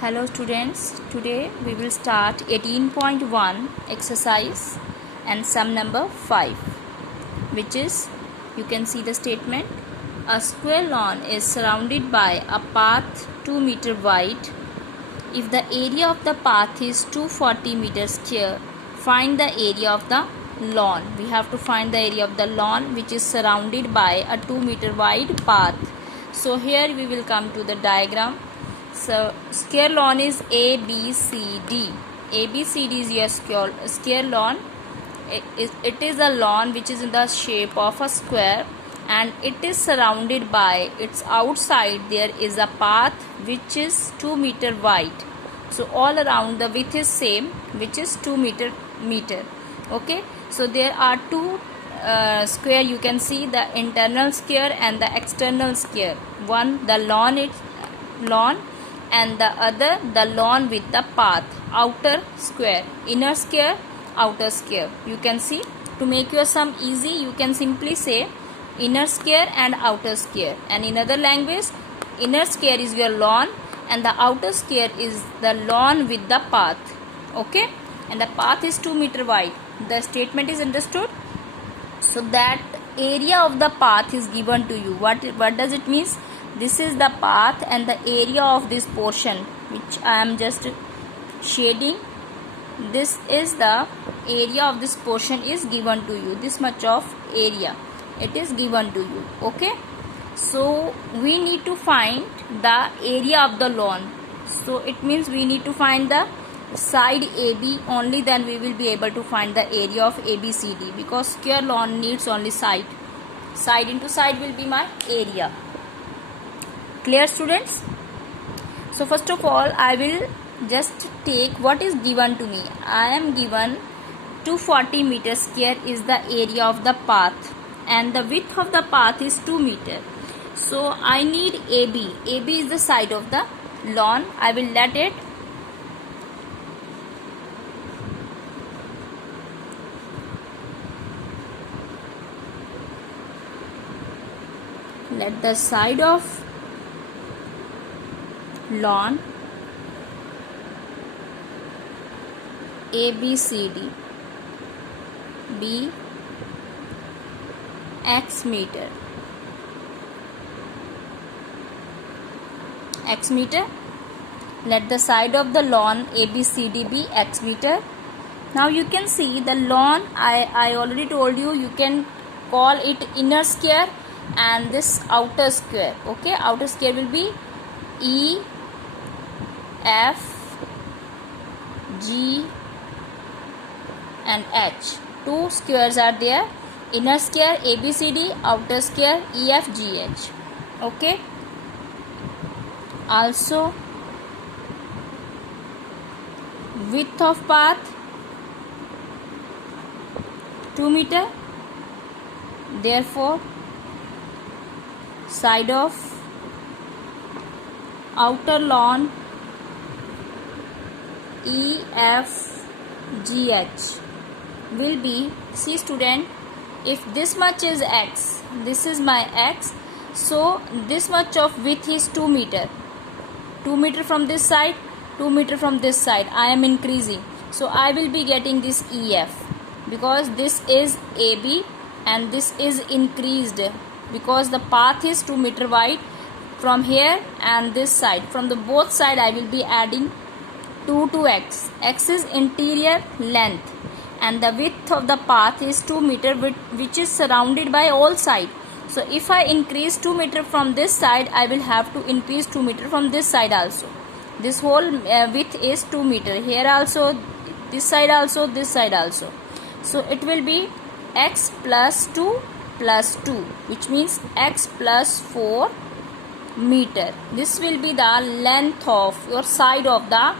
Hello students, today we will start 18.1 exercise and sum number 5, which is, you can see the statement, a square lawn is surrounded by a path 2 meter wide. If the area of the path is 240 meters square, find the area of the lawn. We have to find the area of the lawn which is surrounded by a 2 meter wide path. So here we will come to the diagram. So square lawn is ABCD. ABCD is your square lawn. It is a lawn which is in the shape of a square, and it is surrounded by, its outside there is a path which is 2 meter wide. So all around the width is same, which is 2 meter. Okay, so there are two square. You can see the internal square and the external square. One the lawn and the other the lawn with the path, outer square, inner square, outer square. You can see, to make your sum easy, you can simply say inner square and outer square, and in other language, inner square is your lawn and the outer square is the lawn with the path. Okay, and the path is 2 meter wide. The statement is understood. So that area of the path is given to you. What does it mean? This is the path and the area of this portion which I am just shading. This is the area of this portion is given to you. This much of area it is given to you. Okay, so we need to find the area of the lawn. So it means we need to find the side AB, only then we will be able to find the area of ABCD, because square lawn needs only side into side will be my area. Clear students? So first of all, I will just take what is given to me. I am given 240 meters square is the area of the path, and the width of the path is 2 meter. So I need AB. AB is the side of the lawn. I will let it let the side of lawn ABCD be X meter. X meter. Let the side of the lawn ABCD be X meter. Now you can see the lawn, I already told you, you can call it inner square and this outer square. Okay, outer square will be E, F, G and H. Two squares are there. Inner square ABCD, outer square EFGH. Okay. Also width of path 2 meter. Therefore side of outer lawn EFGH will be, see student, if this much is X, this is my X, so this much of width is 2 meter. 2 meter from this side, 2 meter from this side. I am increasing, so I will be getting this EF, because this is AB and this is increased because the path is 2 meter wide from here and this side. From the both side I will be adding 2 to X. X is interior length and the width of the path is 2 meter, which is surrounded by all sides. So if I increase 2 meter from this side, I will have to increase 2 meter from this side also. This whole width is 2 meter. Here also, this side also, this side also. So it will be X plus 2 plus 2, which means X plus 4 meter. This will be the length of your side of the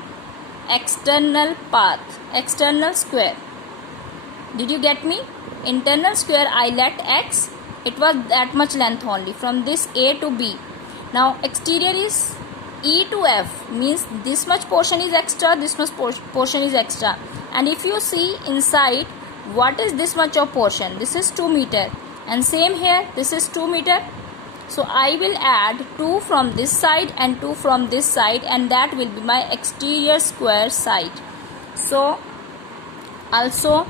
external path, external square. Did you get me? Internal square I let X, it was that much length only from this A to B. Now exterior is E to F, means this much portion is extra, this much portion is extra. And if you see inside, what is this much of portion? This is 2 meter, and same here, this is 2 meter. So I will add 2 from this side and 2 from this side, and that will be my exterior square side. So also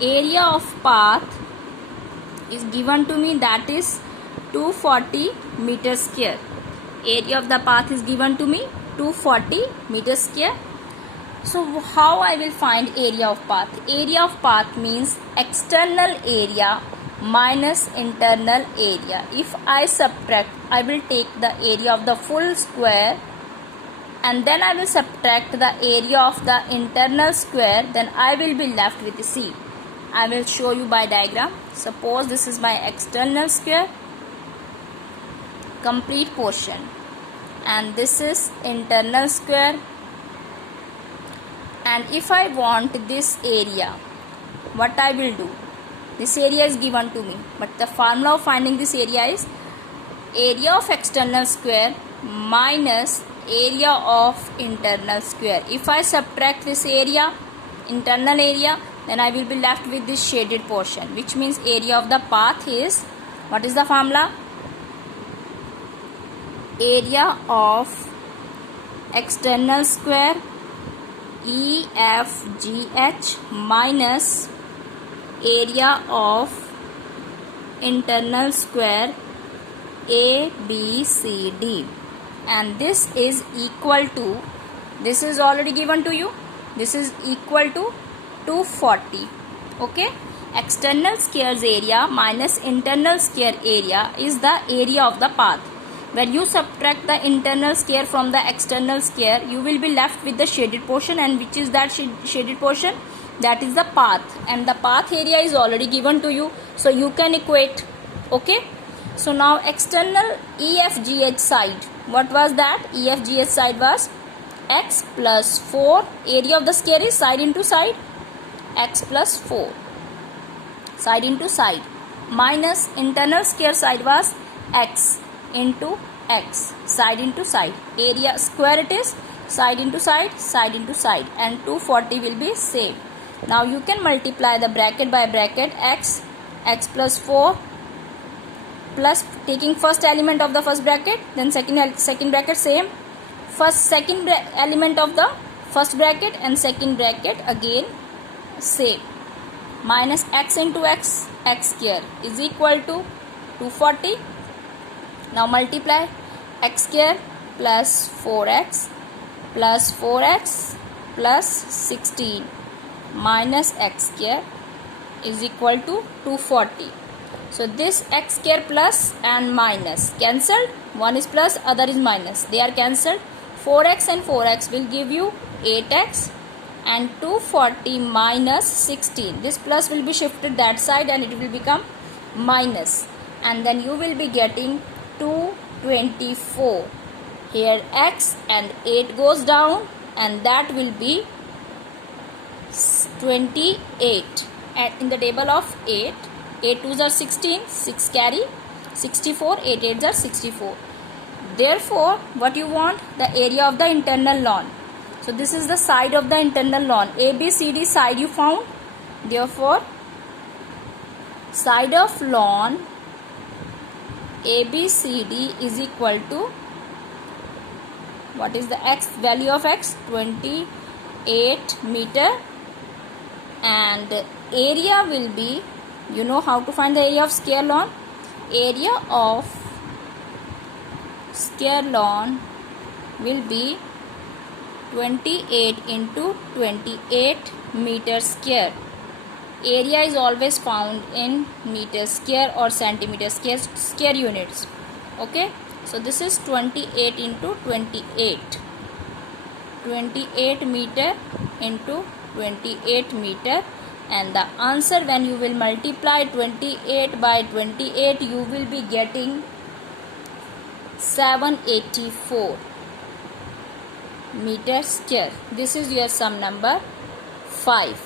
area of path is given to me, that is 240 meters square. Area of the path is given to me 240 meters square. So how I will find area of path? Area of path means external area minus internal area. If I subtract, I will take the area of the full square and then I will subtract the area of the internal square, then I will be left with C. I will show you by diagram. Suppose this is my external square, complete portion, and this is internal square. And if I want this area, what I will do? This area is given to me, but the formula of finding this area is area of external square minus area of internal square. If I subtract this area, internal area, then I will be left with this shaded portion, which means area of the path is, what is the formula? Area of external square EFGH minus area of internal square ABCD, and this is equal to, this is already given to you, this is equal to 240. Okay, external square's area minus internal square area is the area of the path. When you subtract the internal square from the external square, you will be left with the shaded portion, and which is that shaded portion? That is the path, and the path area is already given to you, so you can equate. Okay, so now external EFGH side, what was that? EFGH side was x plus 4, area of the square is side into side, x plus 4, side into side, minus internal square side was x into x, side into side, area square it is, side into side, and 240 will be same. Now you can multiply the bracket by bracket, x plus 4 plus, taking first element of the first bracket, then second bracket same, second element of the first bracket and second bracket again same, minus x into x, x square is equal to 240. Now multiply x square plus 4x plus 4x plus 16 minus x square is equal to 240. So this x square plus and minus cancelled, one is plus, other is minus, they are cancelled. 4x and 4x will give you 8x, and 240 minus 16, this plus will be shifted that side and it will become minus, and then you will be getting 224. Here x and 8 goes down, and that will be 28. And in the table of 8, 8 2s are 16, 6 carry 64, 8 8s are 64. Therefore, what you want? The area of the internal lawn. So this is the side of the internal lawn. ABCD side you found. Therefore, side of lawn ABCD is equal to, what is the x value of x? 28 meter, and area will be, you know how to find the area of square lawn? Area of square lawn will be 28 into 28 meter square. Area is always found in meter square or centimeter square units. Okay, so this is 28 into 28, 28 meter into 28 meter, and the answer, when you will multiply 28 by 28, you will be getting 784 meter square. This is your sum number 5.